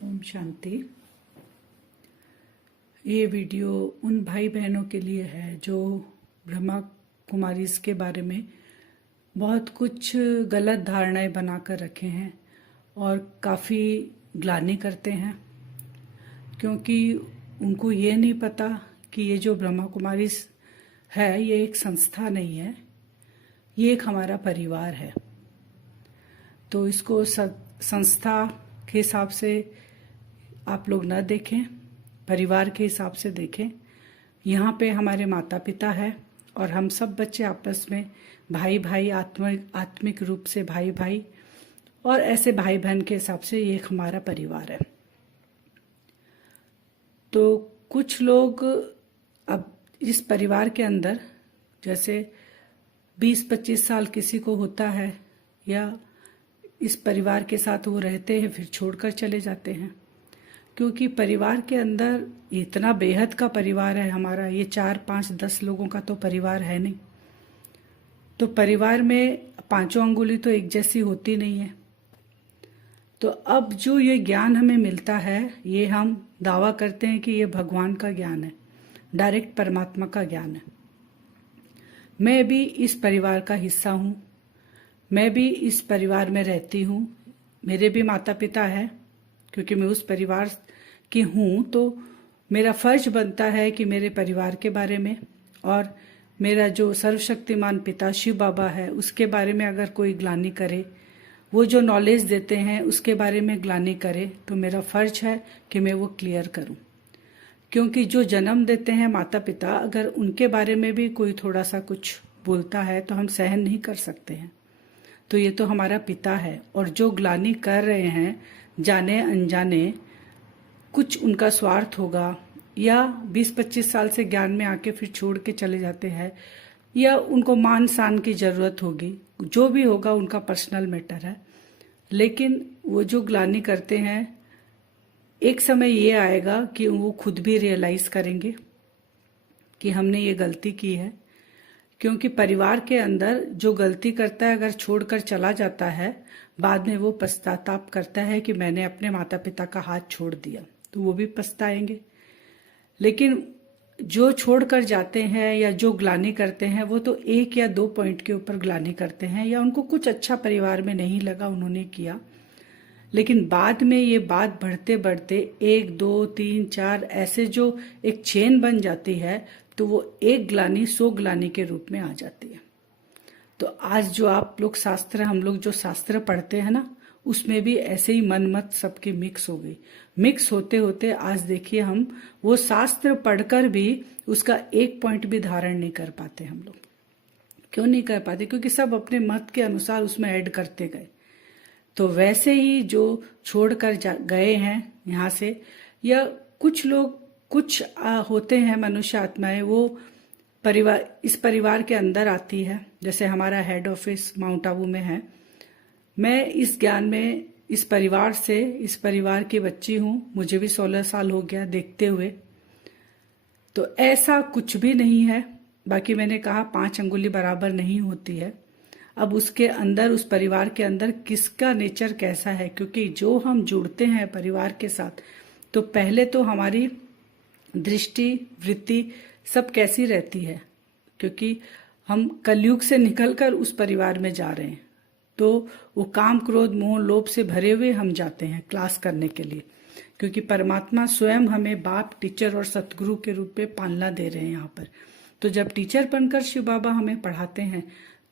ओम शांति। ये वीडियो उन भाई बहनों के लिए है जो ब्रह्मा कुमारीज के बारे में बहुत कुछ गलत धारणाएं बनाकर रखे हैं और काफ़ी ग्लानि करते हैं, क्योंकि उनको ये नहीं पता कि ये जो ब्रह्मा कुमारीज है ये एक संस्था नहीं है, ये एक हमारा परिवार है। तो इसको संस्था के हिसाब से आप लोग न देखें, परिवार के हिसाब से देखें। यहाँ पे हमारे माता पिता है और हम सब बच्चे आपस में भाई भाई आत्मिक रूप से भाई भाई और ऐसे भाई बहन के हिसाब से ये एक हमारा परिवार है। तो कुछ लोग अब इस परिवार के अंदर जैसे 20-25 साल किसी को होता है या इस परिवार के साथ वो रहते हैं, फिर छोड़कर चले जाते हैं, क्योंकि परिवार के अंदर इतना बेहद का परिवार है हमारा। ये 4-5-10 लोगों का तो परिवार है नहीं। तो परिवार में पांचों अंगुली तो एक जैसी होती नहीं है। तो अब जो ये ज्ञान हमें मिलता है, ये हम दावा करते हैं कि ये भगवान का ज्ञान है, डायरेक्ट परमात्मा का ज्ञान है। मैं भी इस परिवार का हिस्सा हूँ, मैं भी इस परिवार में रहती हूँ, मेरे भी माता पिता है। क्योंकि मैं उस परिवार की हूँ तो मेरा फर्ज बनता है कि मेरे परिवार के बारे में और मेरा जो सर्वशक्तिमान पिता शिव बाबा है उसके बारे में अगर कोई ग्लानि करे, वो जो नॉलेज देते हैं उसके बारे में ग्लानि करे, तो मेरा फर्ज है कि मैं वो क्लियर करूँ। क्योंकि जो जन्म देते हैं माता पिता, अगर उनके बारे में भी कोई थोड़ा सा कुछ बोलता है तो हम सहन नहीं कर सकते हैं। तो ये तो हमारा पिता है, और जो ग्लानि कर रहे हैं जाने अनजाने, कुछ उनका स्वार्थ होगा या 20-25 साल से ज्ञान में आके फिर छोड़ के चले जाते हैं, या उनको मान सान की जरूरत होगी, जो भी होगा उनका पर्सनल मैटर है। लेकिन वो जो ग्लानि करते हैं, एक समय ये आएगा कि वो खुद भी रियलाइज करेंगे कि हमने ये गलती की है। क्योंकि परिवार के अंदर जो गलती करता है, अगर छोड़कर चला जाता है, बाद में वो पश्चाताप करता है कि मैंने अपने माता पिता का हाथ छोड़ दिया, तो वो भी पछताएंगे। लेकिन जो छोड़कर जाते हैं या जो ग्लानि करते हैं, वो तो 1 या 2 पॉइंट के ऊपर ग्लानि करते हैं, या उनको कुछ अच्छा परिवार में नहीं लगा, उन्होंने किया। लेकिन बाद में ये बात बढ़ते बढ़ते 1, 2, 3, 4 ऐसे जो एक चेन बन जाती है, तो वो एक ग्लानि 100 ग्लानि के रूप में आ जाती है। तो आज जो आप लोग शास्त्र, हम लोग जो शास्त्र पढ़ते हैं ना, उसमें भी ऐसे ही मन मत सबकी मिक्स हो गई। मिक्स होते होते आज देखिए हम वो शास्त्र पढ़कर भी उसका एक पॉइंट भी धारण नहीं कर पाते। हम लोग क्यों नहीं कर पाते? क्योंकि सब अपने मत के अनुसार उसमें ऐड करते गए। तो वैसे ही जो छोड़कर गए हैं यहाँ से, या कुछ लोग कुछ होते हैं मनुष्य आत्माएं, वो इस परिवार के अंदर आती है। जैसे हमारा हेड ऑफिस माउंट आबू में है, मैं इस ज्ञान में इस परिवार से, इस परिवार की बच्ची हूँ, मुझे भी 16 साल हो गया देखते हुए। तो ऐसा कुछ भी नहीं है। बाकी मैंने कहा 5 अंगुली बराबर नहीं होती है। अब उसके अंदर, उस परिवार के अंदर किसका नेचर कैसा है, क्योंकि जो हम जुड़ते हैं परिवार के साथ, तो पहले तो हमारी दृष्टि वृत्ति सब कैसी रहती है, क्योंकि हम कलयुग से निकलकर उस परिवार में जा रहे हैं। तो वो काम क्रोध मोह लोभ से भरे हुए हम जाते हैं क्लास करने के लिए, क्योंकि परमात्मा स्वयं हमें बाप, टीचर और सतगुरु के रूप में पालना दे रहे हैं यहाँ पर। तो जब टीचर बनकर शिव बाबा हमें पढ़ाते हैं,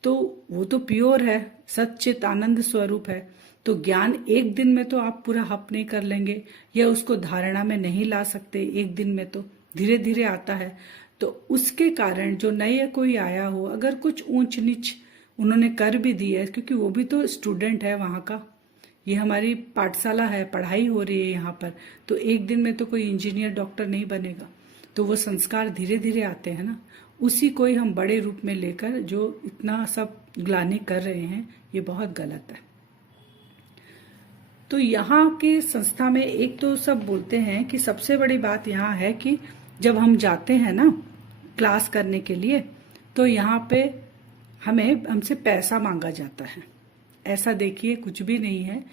तो वो तो प्योर है, सच्चित आनंद स्वरूप है। तो ज्ञान एक दिन में तो आप पूरा हप नहीं कर लेंगे, या उसको धारणा में नहीं ला सकते एक दिन में, तो धीरे धीरे आता है। तो उसके कारण जो नया कोई आया हो, अगर कुछ ऊंच नीच उन्होंने कर भी दी है, क्योंकि वो भी तो स्टूडेंट है वहाँ का, ये हमारी पाठशाला है, पढ़ाई हो रही है यहाँ पर, तो एक दिन में तो कोई इंजीनियर डॉक्टर नहीं बनेगा। तो वो संस्कार धीरे धीरे आते हैं ना, उसी को ही हम बड़े रूप में लेकर जो इतना सब ग्लानि कर रहे हैं, ये बहुत गलत है। तो यहाँ के संस्था में एक तो सब बोलते हैं कि सबसे बड़ी बात यहाँ है कि जब हम जाते हैं ना क्लास करने के लिए, तो यहाँ पे हमसे पैसा मांगा जाता है। ऐसा देखिए कुछ भी नहीं है,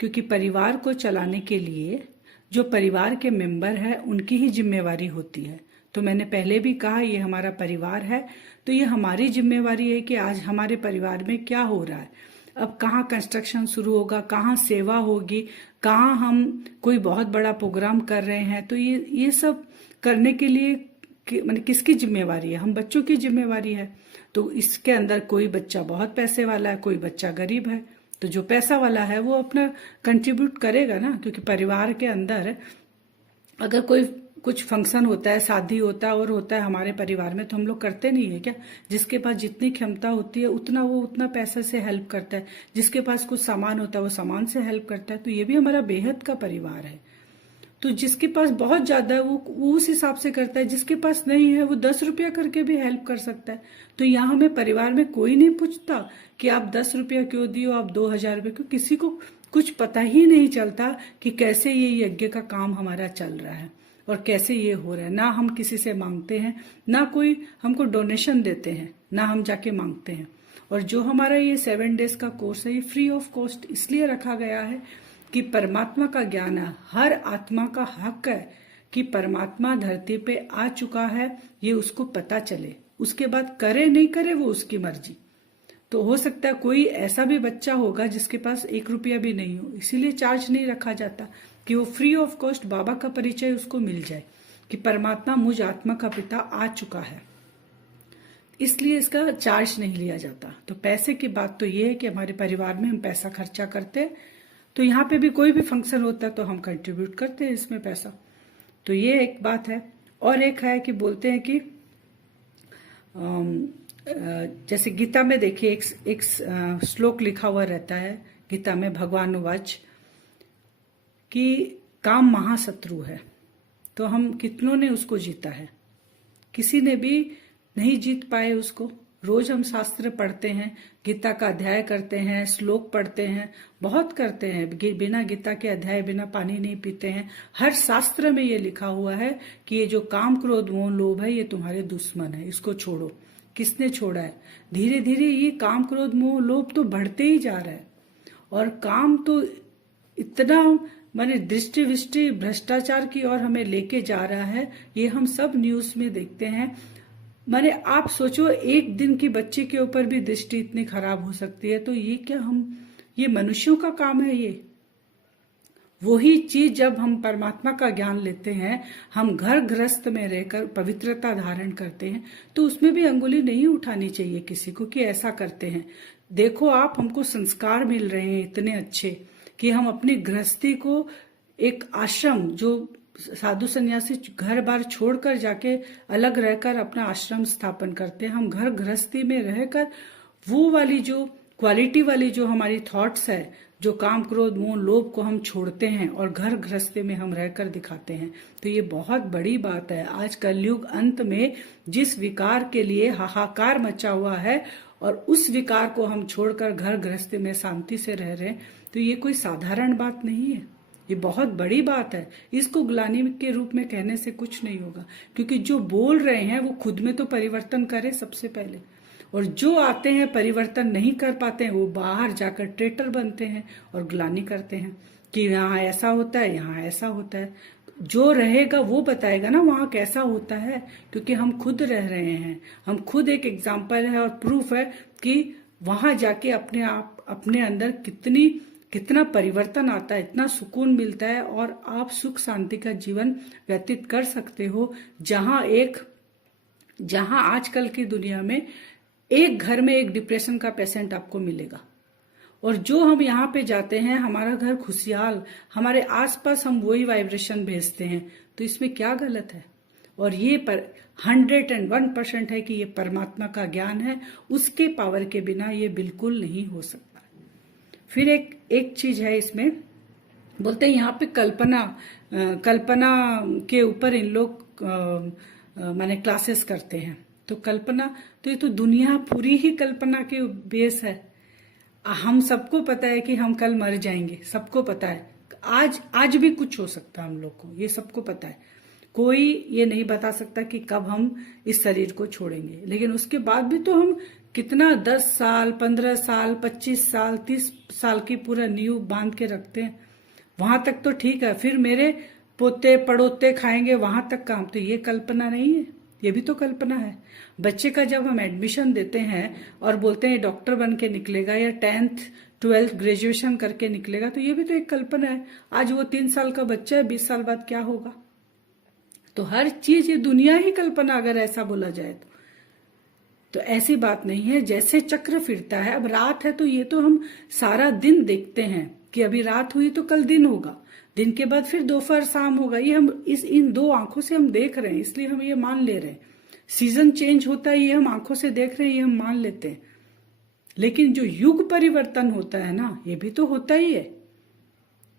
क्योंकि परिवार को चलाने के लिए जो परिवार के मेंबर है उनकी ही जिम्मेवारी होती है। तो मैंने पहले भी कहा ये हमारा परिवार है, तो ये हमारी जिम्मेवारी है कि आज हमारे परिवार में क्या हो रहा है, अब कहाँ कंस्ट्रक्शन शुरू होगा, कहाँ सेवा होगी, कहाँ हम कोई बहुत बड़ा प्रोग्राम कर रहे हैं। तो ये सब करने के लिए माने किसकी जिम्मेवारी है? हम बच्चों की जिम्मेवारी है। तो इसके अंदर कोई बच्चा बहुत पैसे वाला है, कोई बच्चा गरीब है, तो जो पैसा वाला है वो अपना कंट्रीब्यूट करेगा ना, क्योंकि परिवार के अंदर अगर कोई कुछ फंक्शन होता है, शादी होता है और होता है हमारे परिवार में, तो हम लोग करते नहीं है क्या? जिसके पास जितनी क्षमता होती है उतना वो उतना पैसे से हेल्प करता है, जिसके पास कुछ सामान होता है वो सामान से हेल्प करता है। तो ये भी हमारा बेहद का परिवार है। तो जिसके पास बहुत ज्यादा है वो उस हिसाब से करता है, जिसके पास नहीं है वो 10 रुपया करके भी हेल्प कर सकता है। तो यहाँ हमें परिवार में कोई नहीं पूछता कि आप 10 रुपया क्यों दियो, आप 2000 रुपये क्यों। किसी को कुछ पता ही नहीं चलता कि कैसे ये यज्ञ का काम हमारा चल रहा है और कैसे ये हो रहा है। ना हम किसी से मांगते हैं, ना कोई हमको डोनेशन देते हैं, ना हम जाके मांगते हैं। और जो हमारा ये 7 डेज का कोर्स है ये फ्री ऑफ कॉस्ट इसलिए रखा गया है कि परमात्मा का ज्ञान है, हर आत्मा का हक है कि परमात्मा धरती पे आ चुका है, ये उसको पता चले। उसके बाद करे नहीं करे वो उसकी मर्जी। तो हो सकता है कोई ऐसा भी बच्चा होगा जिसके पास 1 रुपया भी नहीं हो, इसीलिए चार्ज नहीं रखा जाता कि वो फ्री ऑफ कॉस्ट बाबा का परिचय उसको मिल जाए कि परमात्मा मुझ आत्मा का पिता आ चुका है, इसलिए इसका चार्ज नहीं लिया जाता। तो पैसे की बात तो ये है कि हमारे परिवार में हम पैसा खर्चा करते हैं, तो यहाँ पे भी कोई भी फंक्शन होता है तो हम कंट्रीब्यूट करते हैं इसमें पैसा। तो ये एक बात है। और एक है कि बोलते हैं कि जैसे गीता में देखिए एक श्लोक लिखा हुआ रहता है गीता में, भगवान उवाच कि काम महाशत्रु है। तो हम कितनों ने उसको जीता है? किसी ने भी नहीं जीत पाए उसको। रोज हम शास्त्र पढ़ते हैं, गीता का अध्याय करते हैं, श्लोक पढ़ते हैं, बहुत करते हैं। बिना गीता के अध्याय बिना पानी नहीं पीते हैं। हर शास्त्र में ये लिखा हुआ है कि ये जो काम क्रोध मोह लोभ है ये तुम्हारे दुश्मन है, इसको छोड़ो। किसने छोड़ा है? धीरे धीरे ये काम क्रोध मोह लोभ तो बढ़ते ही जा रहा है। और काम तो इतना माने दृष्टि विष्टि भ्रष्टाचार की ओर हमें लेके जा रहा है, ये हम सब न्यूज में देखते हैं। माने आप सोचो एक दिन की बच्चे के ऊपर भी दृष्टि इतनी खराब हो सकती है। तो ये क्या ये मनुष्यों का काम है? ये वही चीज जब हम परमात्मा का ज्ञान लेते हैं, हम घर गृहस्थ में रहकर पवित्रता धारण करते हैं, तो उसमें भी अंगुली नहीं उठानी चाहिए किसी को कि ऐसा करते हैं। देखो आप, हमको संस्कार मिल रहे हैं इतने अच्छे कि हम अपनी गृहस्थी को एक आश्रम, जो साधु सन्यासी घर बार छोड़कर जाके अलग रहकर अपना आश्रम स्थापन करते हैं, हम घर गृहस्थी में रहकर वो वाली जो क्वालिटी वाली जो हमारी थॉट्स है, जो काम क्रोध मोह लोभ को हम छोड़ते हैं और घर गृहस्थी में हम रहकर दिखाते हैं। तो ये बहुत बड़ी बात है। आज कलयुग अंत में जिस विकार के लिए हाहाकार मचा हुआ है और उस विकार को हम छोड़कर घर गृहस्थी में शांति से रह रहे हैं, तो ये कोई साधारण बात नहीं है, ये बहुत बड़ी बात है। इसको ग्लानि के रूप में कहने से कुछ नहीं होगा, क्योंकि जो बोल रहे हैं वो खुद में तो परिवर्तन करे सबसे पहले, और जो आते हैं परिवर्तन नहीं कर पाते हैं वो बाहर जाकर ट्रेटर बनते हैं और ग्लानि करते हैं कि यहाँ ऐसा होता है, यहाँ ऐसा होता है। जो रहेगा वो बताएगा ना वहाँ कैसा होता है, क्योंकि हम खुद रह रहे हैं, हम खुद एक एग्जाम्पल है और प्रूफ है कि वहां जाके अपने आप अपने अंदर कितना परिवर्तन आता है, इतना सुकून मिलता है और आप सुख शांति का जीवन व्यतीत कर सकते हो। जहां आजकल की दुनिया में एक घर में एक डिप्रेशन का पेशेंट आपको मिलेगा, और जो हम यहाँ पे जाते हैं हमारा घर खुशहाल, हमारे आसपास हम वही वाइब्रेशन भेजते हैं, तो इसमें क्या गलत है? और ये 101% है कि ये परमात्मा का ज्ञान है, उसके पावर के बिना ये बिल्कुल नहीं हो सकता। फिर एक चीज है इसमें, बोलते हैं यहाँ पे कल्पना के ऊपर इन लोग माने क्लासेस करते हैं। तो कल्पना, तो ये तो दुनिया पूरी ही कल्पना के बेस है। हम सबको पता है कि हम कल मर जाएंगे, सबको पता है। आज भी कुछ हो सकता है हम लोग को, ये सबको पता है। कोई ये नहीं बता सकता कि कब हम इस शरीर को छोड़ेंगे, लेकिन उसके बाद भी तो हम कितना 10 साल 15 साल 25 साल 30 साल की पूरा नींव बांध के रखते हैं। वहां तक तो ठीक है। फिर पोते पड़ोते खाएंगे वहां तक काम, तो ये कल्पना नहीं है, ये भी तो कल्पना है। बच्चे का जब हम एडमिशन देते हैं और बोलते हैं डॉक्टर बन के निकलेगा या 10th 12th ग्रेजुएशन करके निकलेगा, तो ये भी तो एक कल्पना है। आज वो 3 साल का बच्चा है, 20 साल बाद क्या होगा? तो हर चीज ये दुनिया ही कल्पना, अगर ऐसा बोला जाए तो ऐसी बात नहीं है। जैसे चक्र फिरता है, अब रात है तो ये तो हम सारा दिन देखते हैं कि अभी रात हुई तो कल दिन होगा, दिन के बाद फिर दोपहर शाम होगा, ये हम इन 2 आंखों से हम देख रहे हैं, इसलिए हम ये मान ले रहे हैं। सीजन चेंज होता है, ये हम आंखों से देख रहे हैं, ये हम मान लेते हैं। लेकिन जो युग परिवर्तन होता है ना, ये भी तो होता ही है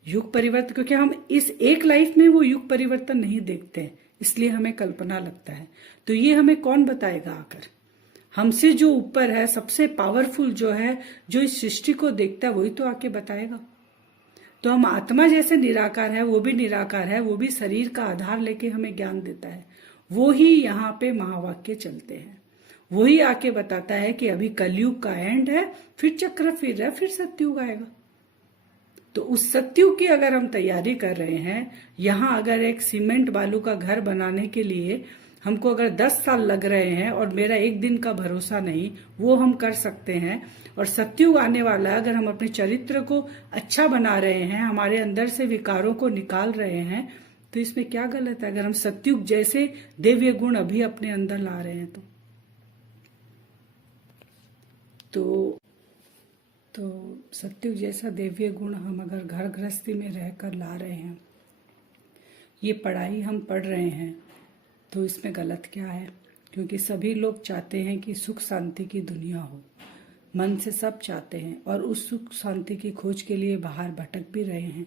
युग परिवर्तन, क्योंकि हम इस एक लाइफ में वो युग परिवर्तन नहीं देखते हैं, इसलिए हमें कल्पना लगता है। तो ये हमें कौन बताएगा आकर? हमसे जो ऊपर है, सबसे पावरफुल जो है, जो इस सृष्टि को देखता है, वही तो आके बताएगा। तो हम आत्मा जैसे निराकार है, वो भी निराकार है, वो भी शरीर का आधार लेके हमें ज्ञान देता है। वो ही यहाँ पे महावाक्य चलते हैं, वही आके बताता है कि अभी कलयुग का एंड है, फिर चक्र फिर रहा है, फिर सतयुग आएगा। तो उस सतयुग की अगर हम तैयारी कर रहे हैं, यहाँ अगर एक सीमेंट बालू का घर बनाने के लिए हमको अगर 10 साल लग रहे हैं और मेरा एक दिन का भरोसा नहीं, वो हम कर सकते हैं। और सतयुग आने वाला है, अगर हम अपने चरित्र को अच्छा बना रहे हैं, हमारे अंदर से विकारों को निकाल रहे हैं, तो इसमें क्या गलत है? अगर हम सतयुग जैसे दिव्य गुण अभी अपने अंदर ला रहे हैं तो सतयुग जैसा दिव्य गुण हम अगर घर गृहस्थी में रहकर ला रहे हैं, ये पढ़ाई हम पढ़ रहे हैं, तो इसमें गलत क्या है? क्योंकि सभी लोग चाहते हैं कि सुख शांति की दुनिया हो, मन से सब चाहते हैं, और उस सुख शांति की खोज के लिए बाहर भटक भी रहे हैं।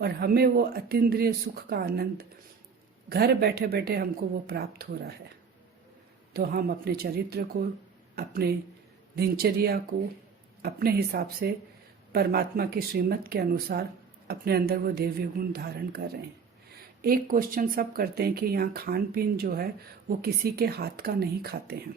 और हमें वो अतीन्द्रिय सुख का आनंद घर बैठे बैठे हमको वो प्राप्त हो रहा है। तो हम अपने चरित्र को, अपने दिनचर्या को अपने हिसाब से परमात्मा की श्रीमत के अनुसार अपने अंदर वो दिव्य गुण धारण कर रहे हैं। एक क्वेश्चन सब करते हैं कि यहाँ खान पीन जो है वो किसी के हाथ का नहीं खाते हैं।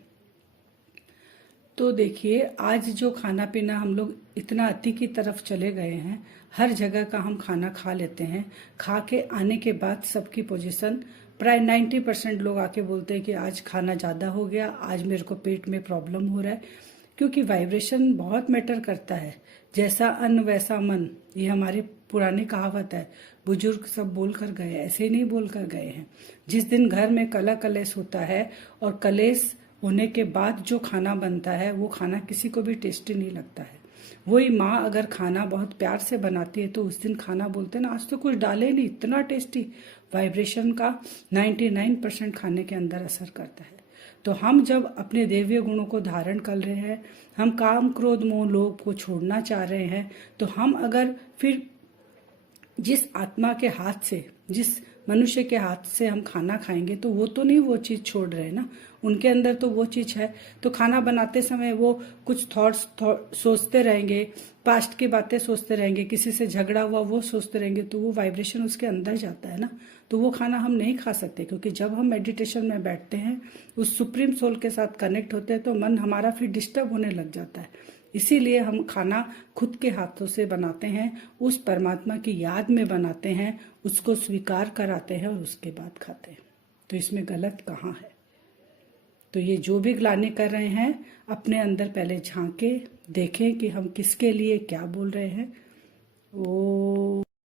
तो देखिए, आज जो खाना पीना हम लोग इतना अति की तरफ चले गए हैं, हर जगह का हम खाना खा लेते हैं। खा के आने के बाद सबकी पोजीशन, प्राय 90% लोग आके बोलते हैं कि आज खाना ज़्यादा हो गया, आज मेरे को पेट में प्रॉब्लम हो रहा है। क्योंकि वाइब्रेशन बहुत मैटर करता है। जैसा अन्न वैसा मन, ये हमारी पुरानी कहावत है। बुजुर्ग सब बोल कर गए, ऐसे ही नहीं बोल कर गए हैं। जिस दिन घर में कला कलेश होता है और कलेश होने के बाद जो खाना बनता है, वो खाना किसी को भी टेस्टी नहीं लगता है। वही माँ अगर खाना बहुत प्यार से बनाती है तो उस दिन खाना बोलते हैं ना, आज तो कुछ डाले नहीं, इतना टेस्टी। वाइब्रेशन का 99% खाने के अंदर असर करता है। तो हम जब अपने देवीय गुणों को धारण कर रहे हैं, हम काम क्रोध मोह लोभ को छोड़ना चाह रहे हैं, तो हम अगर फिर जिस आत्मा के हाथ से, जिस मनुष्य के हाथ से हम खाना खाएंगे, तो वो तो नहीं वो चीज छोड़ रहे ना, उनके अंदर तो वो चीज है। तो खाना बनाते समय वो कुछ थॉट्स सोचते रहेंगे, पास्ट की बातें सोचते रहेंगे, किसी से झगड़ा हुआ वो सोचते रहेंगे, तो वो वाइब्रेशन उसके अंदर जाता है ना। तो वो खाना हम नहीं खा सकते, क्योंकि जब हम मेडिटेशन में बैठते हैं, उस सुप्रीम सोल के साथ कनेक्ट होते हैं, तो मन हमारा फिर डिस्टर्ब होने लग जाता है। इसीलिए हम खाना खुद के हाथों से बनाते हैं, उस परमात्मा की याद में बनाते हैं, उसको स्वीकार कराते हैं और उसके बाद खाते हैं। तो इसमें गलत कहाँ है? तो ये जो भी ग्लानि कर रहे हैं, अपने अंदर पहले झांके, देखें कि हम किसके लिए क्या बोल रहे हैं। ओ